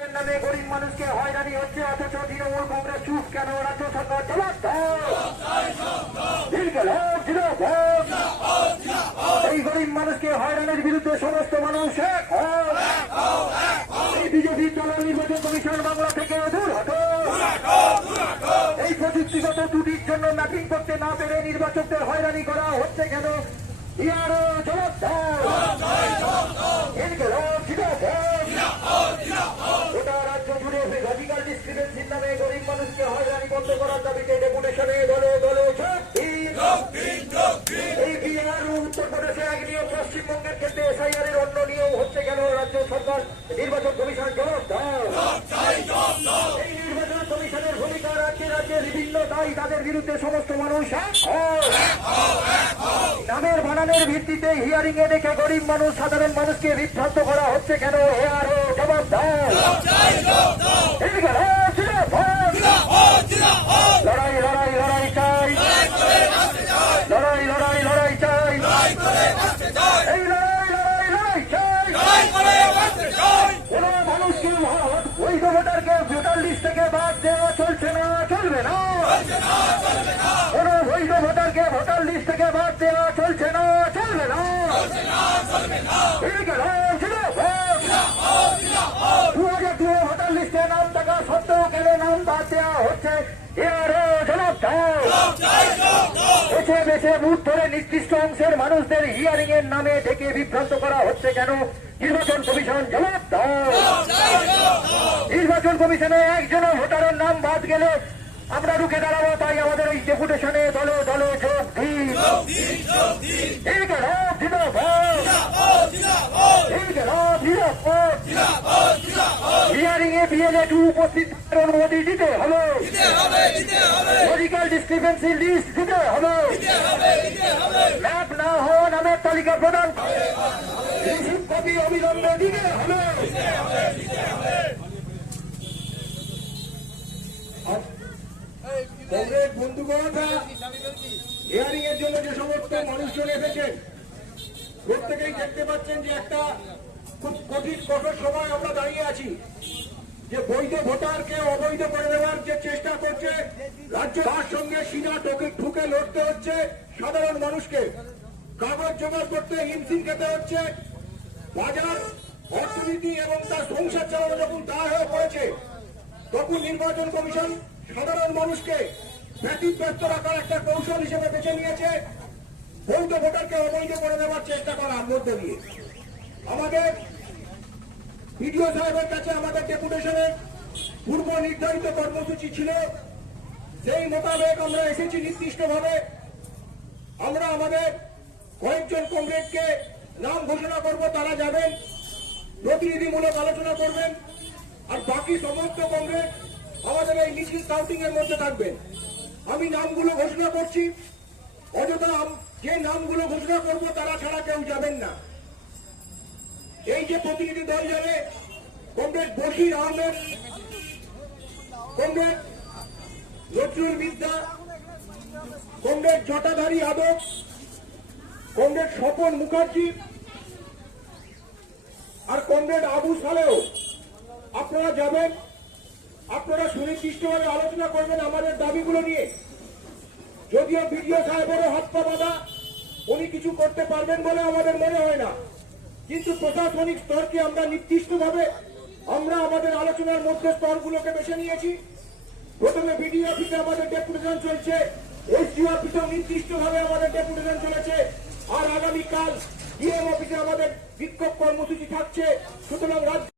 নামে গরিব মানুষকে হয়রানি হচ্ছে, অথচ তৃণমূল কংগ্রেস চুপ কেন? রাজ্য সরকার জবাব দাও। এই গরিব মানুষকে হয়রানির বিরুদ্ধে সমস্ত মানুষ এক হও। এই বিজেপি দলের নির্বাচন কমিশন বাংলা থেকে দূর হটো। এই প্রযুক্তিগত ত্রুটির জন্য ম্যাপিং করতে না পেরে নির্বাচকদের হয়রানি করা হচ্ছে কেন? ইয়ারও জবাব দাও। গোটা রাজ্য জুড়ে লজিক্যাল ডিসক্রিপেন্সির নামে গরিব মানুষকে হয়রানি বন্ধ করার দাবিতে ডেপুটেশনে দলে দলে এই বিহার উত্তরপ্রদেশে এক নিয়ম, পশ্চিমবঙ্গের ক্ষেত্রে এসআইআর এর অন্য নিয়ম হচ্ছে কেন? রাজ্য সরকার নির্বাচন কমিশন জবাব দাও। এই নির্বাচন কমিশনের ভূমিকা রাজ্যে রাজ্যে বিভিন্ন দায়ী, তাদের বিরুদ্ধে সমস্ত মানুষ নামের বানানের ভিত্তিতে হিয়ারিং এ ডেকে গরিব মানুষ, সাধারণ মানুষকে বিভ্রান্ত করা হচ্ছে কেন? আরো জবাব দাও। লড়াই লড়াই লড়াই চাই, লড়াই লড়াই লড়াই চাই, এই লড়াই লড়াই লড়াই চাই। কোন মানুষকে বৈধ ভোটারকে ভোটার লিস্ট থেকে বাদ দেওয়া চলছে না, চলবে না। কোন বৈধ ভোটারকে ভোটার লিস্ট থেকে বাদ দেওয়া চলছে না, চলবে না। 2002 ভোটার লিস্টে নাম থাকা সত্ত্বেও কেন নাম বাদ দেওয়া হচ্ছে? এরও জবাব দাও। বেছে বেছে বুথ ধরে নির্দিষ্ট অংশের মানুষদের হিয়ারিং এর নামে ডেকে বিভ্রান্ত করা হচ্ছে কেন? নির্বাচন কমিশন জবাব দাও। নির্বাচন কমিশনে একজনও ভোটারের নাম বাদ গেলে আমরা রুখে দাঁড়াবো, তাই আমাদের এই ডেপুটেশনে দলে দলে যোগ দিন। হিয়ারিং এ বিএলএ উপস্থিত অনুমতি দিতে হবে, লজিক্যাল ডিসক্রিপেন্সি লিস্ট দিতে হবে, ম্যাপ না হওয়া নামের তালিকা প্রদান কপি অবিলম্বে দিতে হবে। কংগ্রেস বন্ধুগণ, হিয়ারিং এর জন্য যে সমস্ত মানুষজন এসেছেন, প্রত্যেকেই দেখতে পাচ্ছেন যে একটা খুব কঠোর সময় আমরা দাঁড়িয়ে আছি। যে বৈধ ভোটারকে অবৈধ করে দেওয়ার যে চেষ্টা করছে রাজ্য, তার সঙ্গে সিনা ঠুকে লড়তে হচ্ছে সাধারণ মানুষকে। কাগজ জোগাড় করতে হিমশিম খেতে হচ্ছে। বাজার অর্থনীতি এবং তার সংসার চালানো যখন দায় হয়ে পড়েছে, তখন নির্বাচন কমিশন সাধারণ মানুষকে ব্যতিব্যস্ত রাখার একটা কৌশল হিসেবে বেছে নিয়েছে বৈধ ভোটারকে অবৈধ করে দেওয়ার চেষ্টা করার মধ্যে দিয়ে। আমাদের বিডিও সাহেবের কাছে আমাদের ডেপুটেশনের পূর্ব নির্ধারিত কর্মসূচি ছিল, সেই মোতাবেক আমরা এসেছি। নির্দিষ্টভাবে আমরা আমাদের কয়েকজন কমরেডকে নাম ঘোষণা করব, তারা যাবেন, প্রতিনিধিমূলক আলোচনা করবেন, আর বাকি সমস্ত কমরেড আমাদের এই মিছিল কাউন্টিং এর মধ্যে থাকবেন। আমি নামগুলো ঘোষণা করছি, অযথা যে নামগুলো ঘোষণা করব তারা ছাড়া কেউ যাবেন না। এই যে প্রতিনিধি দল যাবে, কমরেড বশির আহমেদ, কমরেড নজরুল বিদ্যা, কমরেড জটাধারী আদব, কমরেড স্বপন মুখার্জি আর কমরেড আবু সালেও আপনারা যাবেন। আপনারা সুনির্দিষ্টভাবে আলোচনা করবেন আমাদের দাবিগুলো নিয়ে। যদিও বিডিও সাহেবেরও হাত পা বাঁধা, উনি কিছু করতে পারবেন বলে আমাদের মনে হয় না, কিন্তু প্রশাসনিক স্তরকে আমরা নির্দিষ্টভাবে আমরা আমাদের আলোচনার মধ্যে স্তরগুলোকে বেছে নিয়েছি। প্রথমে বিডিও অফিসে আমাদের ডেপুটেশন চলছে, এসডিও অফিসেও নির্দিষ্টভাবে আমাদের ডেপুটেশন চলেছে, আর আগামীকাল ডিএম অফিসে আমাদের বিক্ষোভ কর্মসূচি থাকছে। সুতরাং রাজ্য